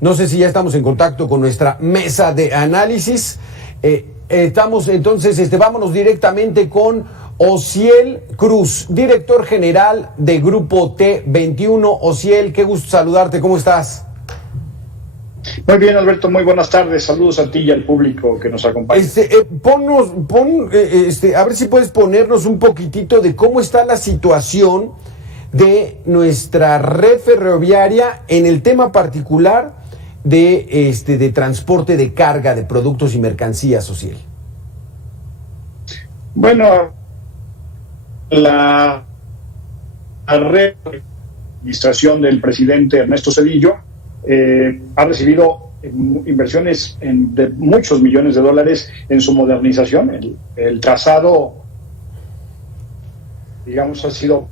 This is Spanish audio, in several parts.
No sé si ya estamos en contacto con nuestra mesa de análisis. Estamos entonces, vámonos directamente con Osiel Cruz, director general de Grupo T21. Osiel, qué gusto saludarte, ¿cómo estás? Muy bien, Alberto, muy buenas tardes. Saludos a ti y al público que nos acompaña. A ver si puedes ponernos un poquitito de cómo está la situación de nuestra red ferroviaria en el tema particular de transporte de carga de productos y mercancías, Osiel. Bueno, la red de administración del presidente Ernesto Zedillo ha recibido inversiones de muchos millones de dólares en su modernización. El trazado, digamos, ha sido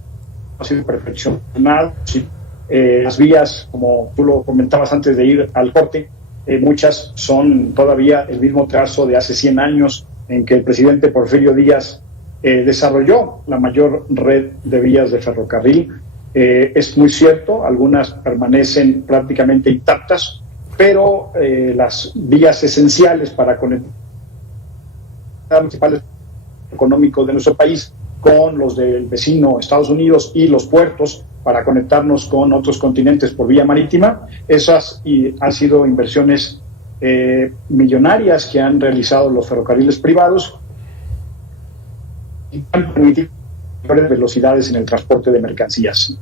perfeccionado. Sí. Las vías, como tú lo comentabas antes de ir al corte, muchas son todavía el mismo trazo de hace 100 años en que el presidente Porfirio Díaz desarrolló la mayor red de vías de ferrocarril. Es muy cierto, algunas permanecen prácticamente intactas, pero las vías esenciales para conectar los principales económicos de nuestro país con los del vecino Estados Unidos y los puertos para conectarnos con otros continentes por vía marítima, esas han sido inversiones millonarias que han realizado los ferrocarriles privados y han permitido mayores velocidades en el transporte de mercancías.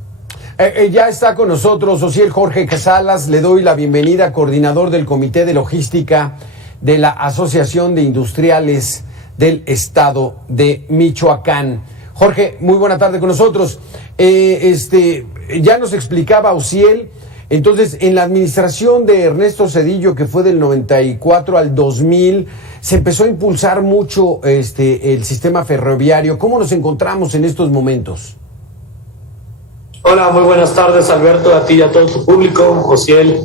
Ya está con nosotros Osiel Jorge Salas, le doy la bienvenida, coordinador del Comité de Logística de la Asociación de Industriales del Estado de Michoacán. Jorge, muy buena tarde con nosotros. Ya nos explicaba Osiel, entonces en la administración de Ernesto Zedillo, que fue del 94 al 2000, se empezó a impulsar mucho el sistema ferroviario. ¿Cómo nos encontramos en estos momentos? Hola, muy buenas tardes, Alberto, a ti y a todo tu público. Osiel,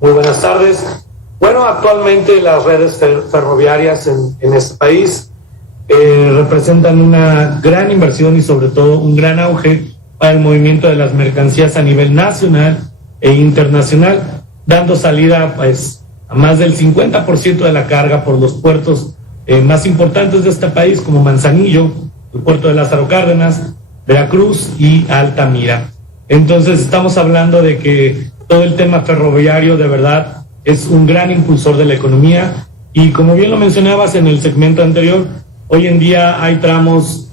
muy buenas tardes. Bueno, actualmente las redes ferroviarias en este país representan una gran inversión y sobre todo un gran auge para el movimiento de las mercancías a nivel nacional e internacional, dando salida pues a más del 50% de la carga por los puertos más importantes de este país, como Manzanillo, el puerto de Lázaro Cárdenas, Veracruz y Altamira. Entonces estamos hablando de que todo el tema ferroviario de verdad es un gran impulsor de la economía y como bien lo mencionabas en el segmento anterior, hoy en día hay tramos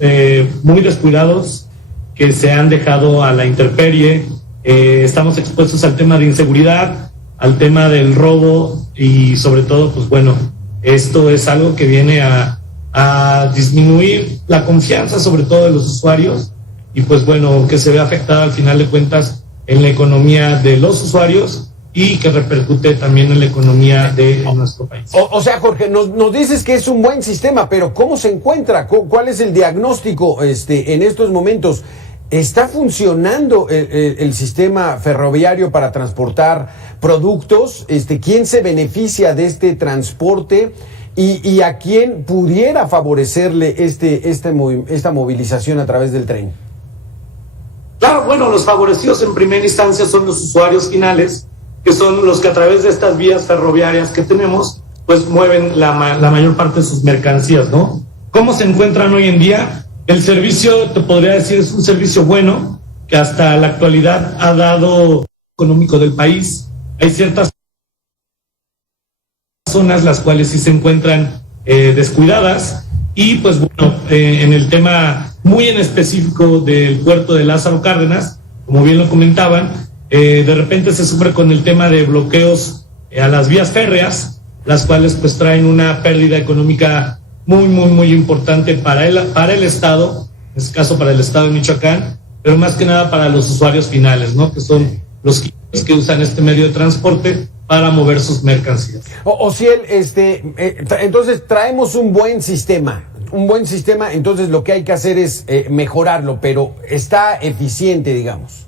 muy descuidados que se han dejado a la intemperie. Estamos expuestos al tema de inseguridad, al tema del robo y sobre todo, pues bueno, esto es algo que viene a disminuir la confianza sobre todo de los usuarios y pues bueno, que se ve afectada al final de cuentas en la economía de los usuarios y que repercute también en la economía de nuestro país. O sea, Jorge, nos dices que es un buen sistema, pero ¿cómo se encuentra? ¿Cuál es el diagnóstico en estos momentos? ¿Está funcionando el sistema ferroviario para transportar productos? ¿Quién se beneficia de este transporte? ¿Y a quién pudiera favorecerle esta movilización a través del tren? Claro, bueno, los favorecidos en primera instancia son los usuarios finales, que son los que a través de estas vías ferroviarias que tenemos, pues mueven la mayor parte de sus mercancías, ¿no? ¿Cómo se encuentran hoy en día? El servicio, te podría decir, es un servicio bueno, que hasta la actualidad ha dado económico del país. Hay ciertas zonas las cuales sí se encuentran descuidadas y pues bueno, en el tema muy en específico del puerto de Lázaro Cárdenas, como bien lo comentaban, de repente se sufre con el tema de bloqueos a las vías férreas, las cuales pues traen una pérdida económica muy importante para el Estado, en este caso para el Estado de Michoacán, pero más que nada para los usuarios finales, ¿no? Que son los que usan este medio de transporte para mover sus mercancías. Osiel, entonces traemos un buen sistema, entonces lo que hay que hacer es mejorarlo, pero está eficiente, digamos.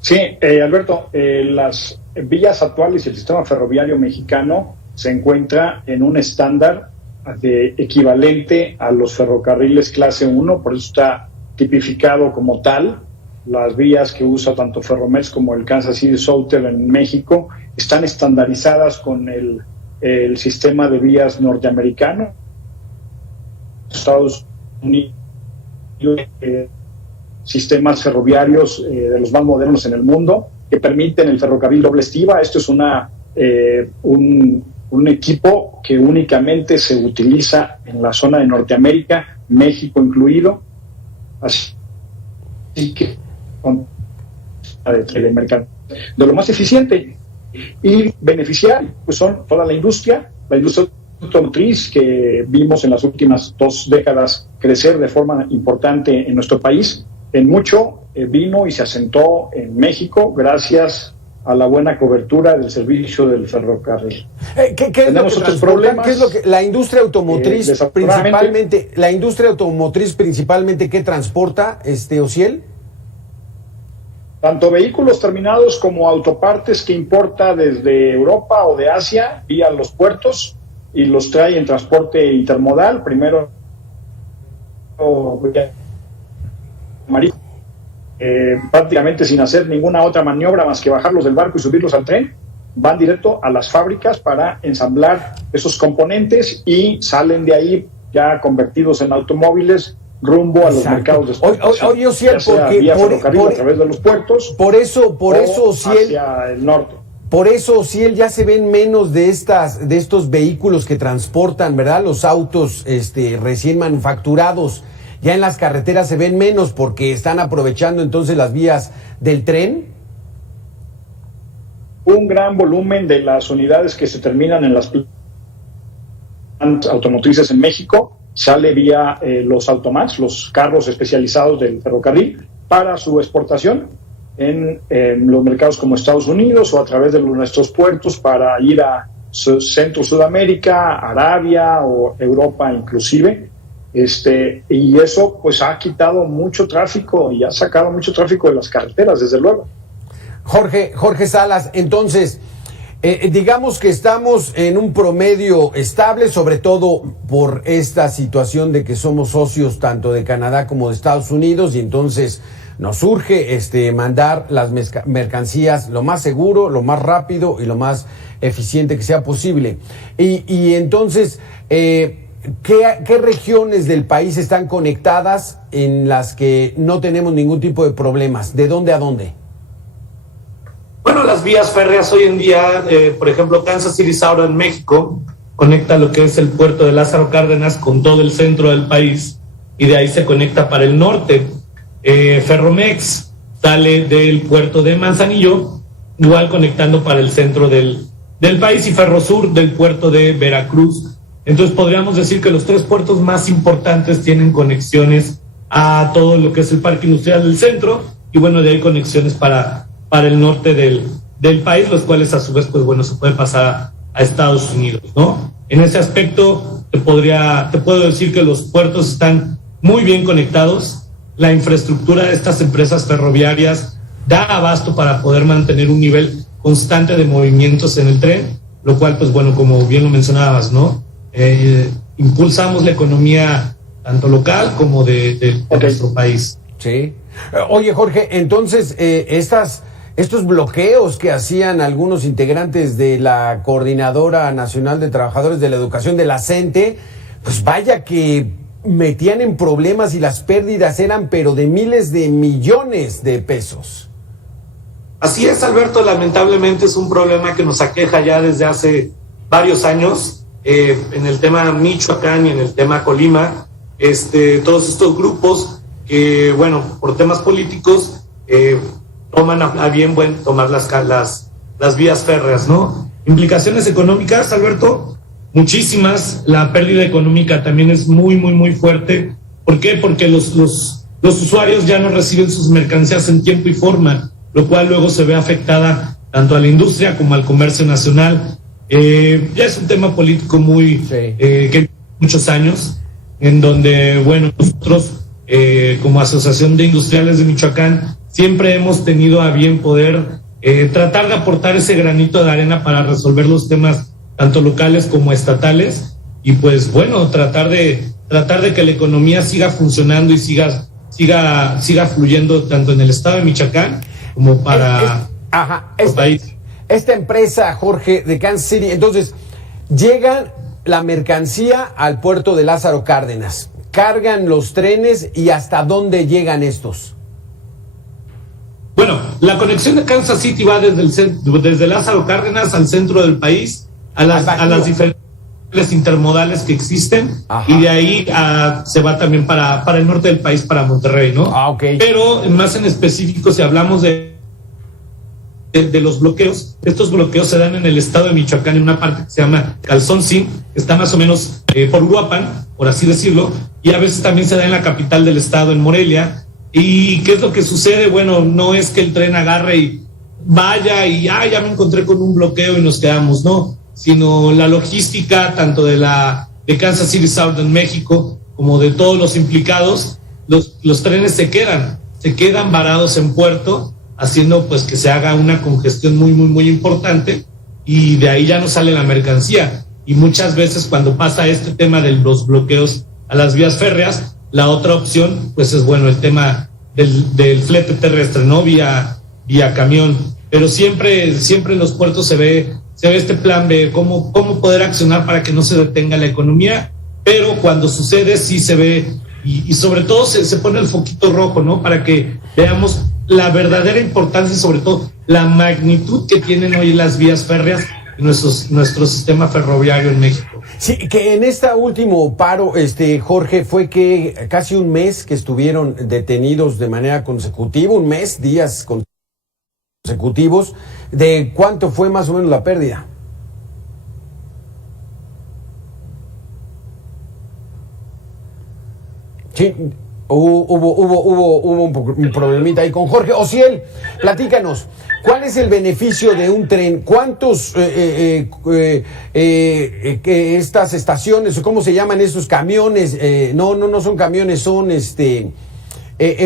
Sí, Alberto, las vías actuales y el sistema ferroviario mexicano se encuentra en un estándar equivalente a los ferrocarriles clase 1, por eso está tipificado como tal. las vías que usa tanto Ferromex como el Kansas City Southern en México están estandarizadas con el sistema de vías norteamericano. Estados Unidos, sistemas ferroviarios de los más modernos en el mundo que permiten el ferrocarril doble estiva. Esto es un equipo que únicamente se utiliza en la zona de Norteamérica, México incluido. Así que de lo más eficiente y beneficiar pues son toda la industria automotriz que vimos en las últimas 2 décadas crecer de forma importante en nuestro país. En mucho vino y se asentó en México gracias a la buena cobertura del servicio del ferrocarril. Tenemos otros problemas. ¿Qué es lo que la industria automotriz principalmente qué transporta, Ociel? Tanto vehículos terminados como autopartes que importa desde Europa o de Asia vía los puertos y los trae en transporte intermodal, primero marítimo, prácticamente sin hacer ninguna otra maniobra más que bajarlos del barco y subirlos al tren, van directo a las fábricas para ensamblar esos componentes y salen de ahí ya convertidos en automóviles rumbo a los mercados de exportación. Oye, Ociel, porque a través de los puertos, por eso, Ociel, hacia el norte. Por eso, Ociel, ya se ven menos de estos vehículos que transportan, ¿verdad? Los autos recién manufacturados. Ya en las carreteras se ven menos porque están aprovechando entonces las vías del tren. Un gran volumen de las unidades que se terminan en las automotrices en México sale vía los automats, los carros especializados del ferrocarril, para su exportación en los mercados como Estados Unidos o a través de nuestros puertos para ir a Centro Sudamérica, Arabia o Europa inclusive. Y eso pues ha quitado mucho tráfico y ha sacado mucho tráfico de las carreteras, desde luego. Jorge Salas, entonces, digamos que estamos en un promedio estable, sobre todo por esta situación de que somos socios tanto de Canadá como de Estados Unidos, y entonces nos urge mandar las mercancías lo más seguro, lo más rápido y lo más eficiente que sea posible. Y entonces, ¿qué regiones del país están conectadas en las que no tenemos ningún tipo de problemas? ¿De dónde a dónde? Bueno, las vías férreas hoy en día, por ejemplo, Kansas City Southern en México conecta lo que es el puerto de Lázaro Cárdenas con todo el centro del país y de ahí se conecta para el norte. Ferromex sale del puerto de Manzanillo, igual conectando para el centro del país, y Ferrosur del puerto de Veracruz. Entonces podríamos decir que los 3 puertos más importantes tienen conexiones a todo lo que es el parque industrial del centro, y bueno, de ahí conexiones para el norte del país, los cuales a su vez, pues bueno, se puede pasar a Estados Unidos, ¿no? En ese aspecto te puedo decir que los puertos están muy bien conectados, la infraestructura de estas empresas ferroviarias da abasto para poder mantener un nivel constante de movimientos en el tren, lo cual, pues bueno, como bien lo mencionabas, ¿no? Impulsamos la economía tanto local como de nuestro país. Sí. Oye, Jorge, entonces estos bloqueos que hacían algunos integrantes de la Coordinadora Nacional de Trabajadores de la Educación, de la CENTE, pues vaya que metían en problemas y las pérdidas eran pero de miles de millones de pesos. Así es, Alberto, lamentablemente es un problema que nos aqueja ya desde hace varios años, en el tema Michoacán y en el tema Colima, todos estos grupos que, bueno, por temas políticos, toman a bien tomar las vías férreas, ¿no? Implicaciones económicas, Alberto, muchísimas. La pérdida económica también es muy, muy, muy fuerte. ¿Por qué? Porque los usuarios ya no reciben sus mercancías en tiempo y forma, lo cual luego se ve afectada tanto a la industria como al comercio nacional. Ya es un tema político muy que muchos años, en donde, bueno, nosotros como Asociación de Industriales de Michoacán siempre hemos tenido a bien poder tratar de aportar ese granito de arena para resolver los temas tanto locales como estatales, y pues bueno, tratar de que la economía siga funcionando y siga siga fluyendo tanto en el estado de Michoacán como para el país. Esta empresa, Jorge, de Kansas City, entonces, llega la mercancía al puerto de Lázaro Cárdenas, cargan los trenes y ¿hasta dónde llegan estos? Bueno, la conexión de Kansas City va desde Lázaro Cárdenas al centro del país, a las diferentes intermodales que existen. Ajá. Y de ahí se va también para el norte del país, para Monterrey, ¿no? Okay. Pero más en específico, si hablamos de los bloqueos, estos bloqueos se dan en el estado de Michoacán, en una parte que se llama Calzoncín, que está más o menos por Uruapan, por así decirlo, y a veces también se da en la capital del estado, en Morelia. ¿Y qué es lo que sucede? Bueno, no es que el tren agarre y vaya y ya me encontré con un bloqueo y nos quedamos, no, sino la logística tanto de Kansas City South en México como de todos los implicados, los trenes se quedan varados en puerto, haciendo pues que se haga una congestión muy, muy, muy importante, y de ahí ya no sale la mercancía. Y muchas veces cuando pasa este tema de los bloqueos a las vías férreas, la otra opción pues es, bueno, el tema del flete terrestre, ¿no? Vía camión. Pero siempre en los puertos se ve este plan de cómo poder accionar para que no se detenga la economía, pero cuando sucede sí se ve, y sobre todo se pone el foquito rojo, ¿no? Para que veamos la verdadera importancia y sobre todo la magnitud que tienen hoy las vías férreas en nuestro sistema ferroviario en México. Sí, que en este último paro, Jorge, fue que casi un mes que estuvieron detenidos de manera consecutiva, días consecutivos. ¿De cuánto fue más o menos la pérdida? Sí, hubo un problemita ahí con Jorge. Osiel, platícanos, ¿cuál es el beneficio de un tren? ¿Cuántos estas estaciones, o cómo se llaman esos camiones? No son camiones, son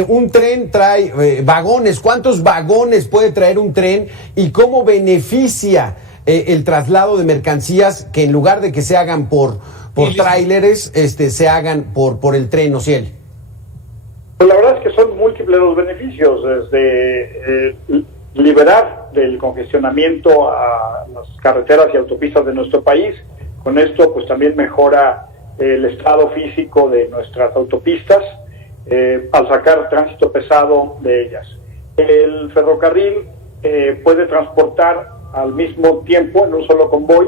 un tren trae vagones. ¿Cuántos vagones puede traer un tren y cómo beneficia el traslado de mercancías, que en lugar de que se hagan por tráileres, se hagan por el tren, Osiel? Pues la verdad es que son múltiples los beneficios, desde liberar del congestionamiento a las carreteras y autopistas de nuestro país. Con esto pues también mejora el estado físico de nuestras autopistas, al sacar tránsito pesado de ellas. El ferrocarril puede transportar al mismo tiempo, en un solo convoy,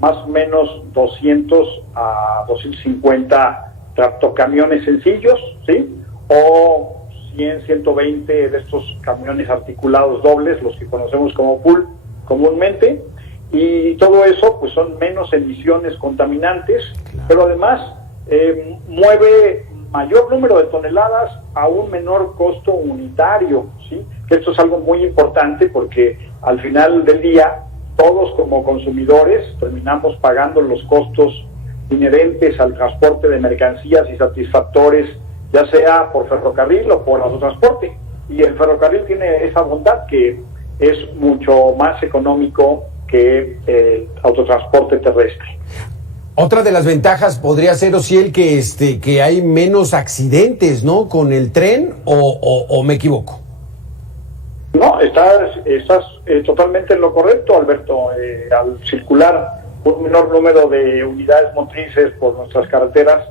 más o menos 200 a 250 tractocamiones sencillos, ¿sí? O 100, 120 de estos camiones articulados dobles, los que conocemos como pool comúnmente, y todo eso pues son menos emisiones contaminantes, pero además mueve mayor número de toneladas a un menor costo unitario, ¿sí? Que esto es algo muy importante porque al final del día todos como consumidores terminamos pagando los costos inherentes al transporte de mercancías y satisfactores, ya sea por ferrocarril o por autotransporte. Y el ferrocarril tiene esa bondad que es mucho más económico que el autotransporte terrestre. Otra de las ventajas podría ser, Osiel, que hay menos accidentes, ¿no?, con el tren, o me equivoco. No, estás totalmente en lo correcto, Alberto. Al circular un menor número de unidades motrices por nuestras carreteras,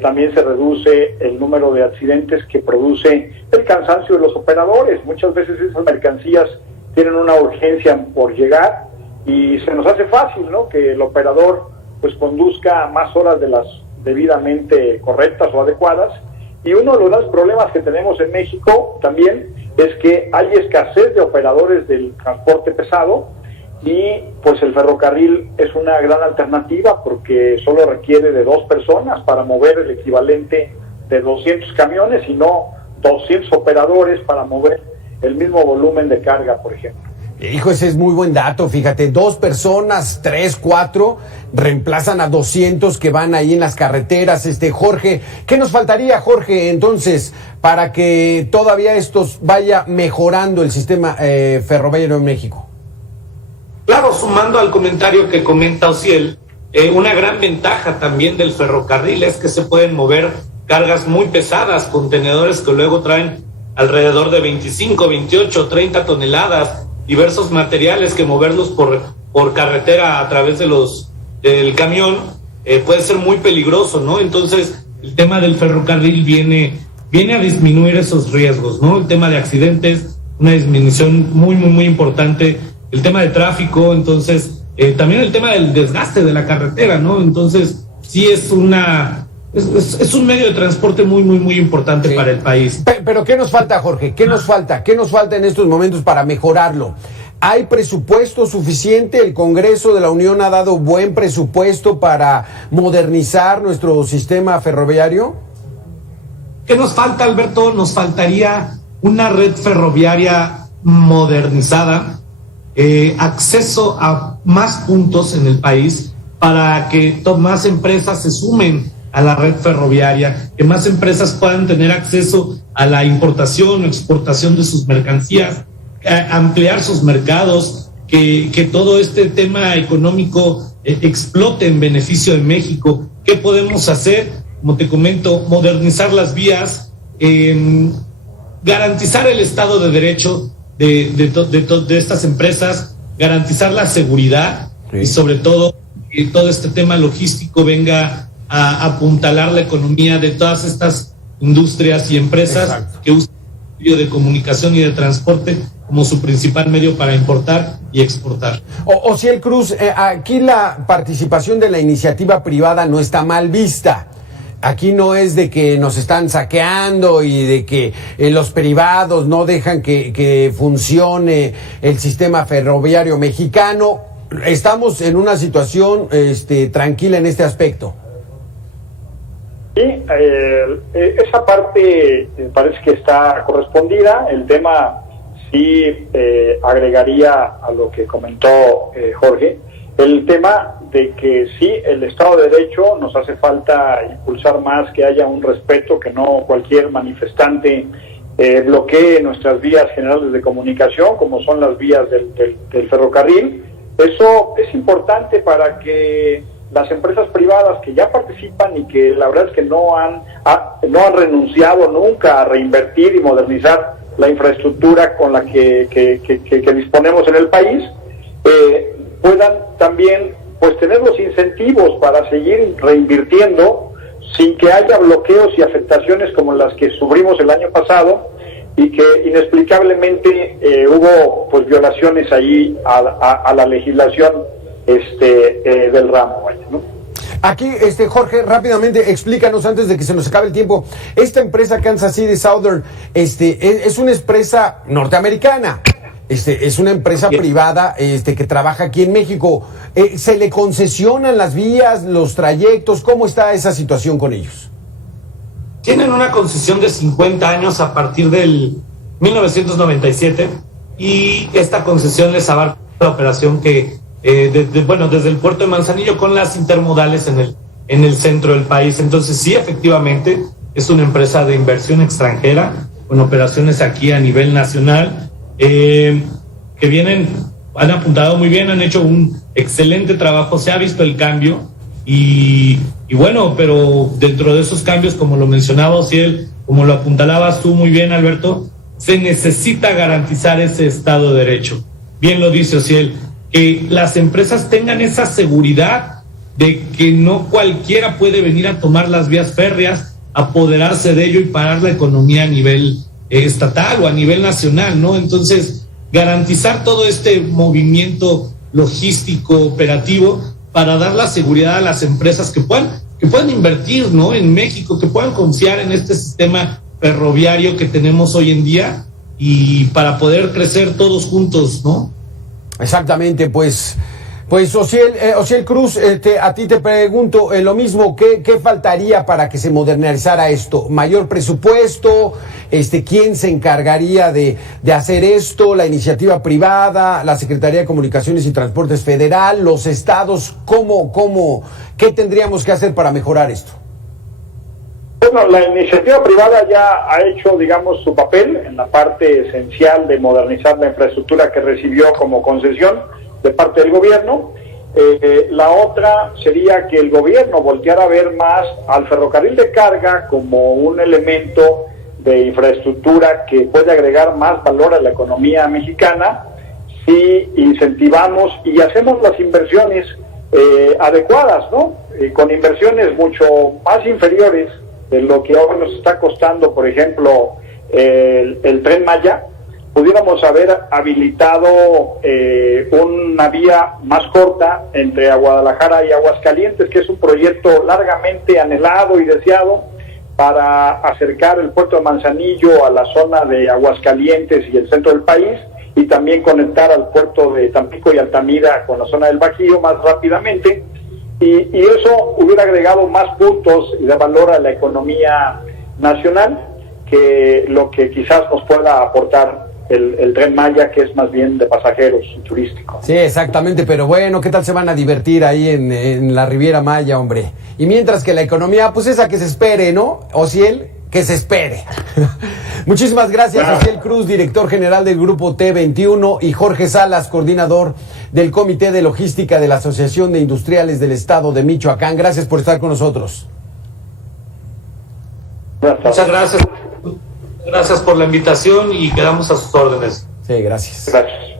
también se reduce el número de accidentes que produce el cansancio de los operadores. Muchas veces esas mercancías tienen una urgencia por llegar y se nos hace fácil, ¿no?, que el operador pues conduzca más horas de las debidamente correctas o adecuadas. Y uno de los grandes problemas que tenemos en México también es que hay escasez de operadores del transporte pesado, y pues el ferrocarril es una gran alternativa porque solo requiere de 2 personas para mover el equivalente de 200 camiones y no 200 operadores para mover el mismo volumen de carga, por ejemplo. Hijo, ese es muy buen dato, fíjate, 2 personas, 3, 4, reemplazan a 200 que van ahí en las carreteras. Jorge, ¿qué nos faltaría, Jorge, entonces, para que todavía vaya mejorando el sistema ferroviario en México? Claro, sumando al comentario que comenta Osiel, una gran ventaja también del ferrocarril es que se pueden mover cargas muy pesadas, contenedores que luego traen alrededor de 25, 28, 30 toneladas, diversos materiales que moverlos por carretera a través del camión puede ser muy peligroso, ¿no? Entonces, el tema del ferrocarril viene a disminuir esos riesgos, ¿no? El tema de accidentes, una disminución muy, muy, muy importante. El tema de tráfico, entonces, también el tema del desgaste de la carretera, ¿no? Entonces, sí es un medio de transporte muy, muy, muy importante para el país. Pero ¿qué nos falta, Jorge? ¿Qué nos falta? ¿Qué nos falta en estos momentos para mejorarlo? ¿Hay presupuesto suficiente? ¿El Congreso de la Unión ha dado buen presupuesto para modernizar nuestro sistema ferroviario? ¿Qué nos falta, Alberto? Nos faltaría una red ferroviaria modernizada, acceso a más puntos en el país para que más empresas se sumen a la red ferroviaria, que más empresas puedan tener acceso a la importación o exportación de sus mercancías, ampliar sus mercados, que todo este tema económico explote en beneficio de México. ¿Qué podemos hacer? Como te comento, modernizar las vías, garantizar el Estado de Derecho de estas empresas, garantizar la seguridad y sobre todo que todo este tema logístico venga a apuntalar la economía de todas estas industrias y empresas. Exacto. Que usan el medio de comunicación y de transporte como su principal medio para importar y exportar. Osiel Cruz, aquí la participación de la iniciativa privada no está mal vista. Aquí no es de que nos están saqueando y de que los privados no dejan que funcione el sistema ferroviario mexicano. Estamos en una situación tranquila en este aspecto. Sí, esa parte parece que está correspondida. El tema sí agregaría a lo que comentó Jorge, el tema de que sí, el Estado de Derecho nos hace falta impulsar más, que haya un respeto, que no cualquier manifestante bloquee nuestras vías generales de comunicación, como son las vías del ferrocarril. Eso es importante para que las empresas privadas que ya participan y que la verdad es que no han renunciado nunca a reinvertir y modernizar la infraestructura con la que disponemos en el país, puedan también pues tener los incentivos para seguir reinvirtiendo sin que haya bloqueos y afectaciones como las que sufrimos el año pasado y que inexplicablemente hubo pues violaciones ahí a la legislación del ramo, ¿no? Aquí, Jorge, rápidamente explícanos antes de que se nos acabe el tiempo. Esta empresa Kansas City Southern, es una empresa norteamericana. Es una empresa privada que trabaja aquí en México. ¿Se le concesionan las vías, los trayectos? ¿Cómo está esa situación con ellos? Tienen una concesión de 50 años a partir del 1997 y esta concesión les abarca la operación que, desde el puerto de Manzanillo con las intermodales en el centro del país. Entonces sí, efectivamente, es una empresa de inversión extranjera con operaciones aquí a nivel nacional. Que han apuntado muy bien, han hecho un excelente trabajo, se ha visto el cambio y bueno, pero dentro de esos cambios, como lo mencionaba Osiel, como lo apuntalabas tú muy bien, Alberto, se necesita garantizar ese Estado de Derecho. Bien lo dice Osiel, que las empresas tengan esa seguridad de que no cualquiera puede venir a tomar las vías férreas, apoderarse de ello y parar la economía a nivel estatal o a nivel nacional, ¿no? Entonces, garantizar todo este movimiento logístico, operativo, para dar la seguridad a las empresas que puedan invertir, ¿no? En México, que puedan confiar en este sistema ferroviario que tenemos hoy en día y para poder crecer todos juntos, ¿no? Exactamente, pues Osiel Cruz, a ti te pregunto lo mismo, ¿qué faltaría para que se modernizara esto? ¿Mayor presupuesto? ¿Quién se encargaría de hacer esto? ¿La iniciativa privada? ¿La Secretaría de Comunicaciones y Transportes Federal? ¿Los estados? ¿Qué tendríamos que hacer para mejorar esto? Bueno, la iniciativa privada ya ha hecho, digamos, su papel en la parte esencial de modernizar la infraestructura que recibió como concesión de parte del gobierno, La otra sería que el gobierno volteara a ver más al ferrocarril de carga como un elemento de infraestructura que puede agregar más valor a la economía mexicana si incentivamos y hacemos las inversiones adecuadas, ¿no? Con inversiones mucho más inferiores de lo que ahora nos está costando, por ejemplo, el Tren Maya, pudiéramos haber habilitado una vía más corta entre Guadalajara y Aguascalientes, que es un proyecto largamente anhelado y deseado para acercar el puerto de Manzanillo a la zona de Aguascalientes y el centro del país, y también conectar al puerto de Tampico y Altamira con la zona del Bajío más rápidamente, y eso hubiera agregado más puntos de valor a la economía nacional que lo que quizás nos pueda aportar el Tren Maya, que es más bien de pasajeros y turístico. Sí, exactamente, pero bueno, ¿qué tal se van a divertir ahí en la Riviera Maya, hombre? Y mientras que la economía, pues esa que se espere, ¿no? Ociel, que se espere. Muchísimas gracias, Ociel Cruz, director general del Grupo T21, y Jorge Salas, coordinador del Comité de Logística de la Asociación de Industriales del Estado de Michoacán. Gracias por estar con nosotros. Muchas gracias. Gracias por la invitación y quedamos a sus órdenes. Sí, gracias. Gracias.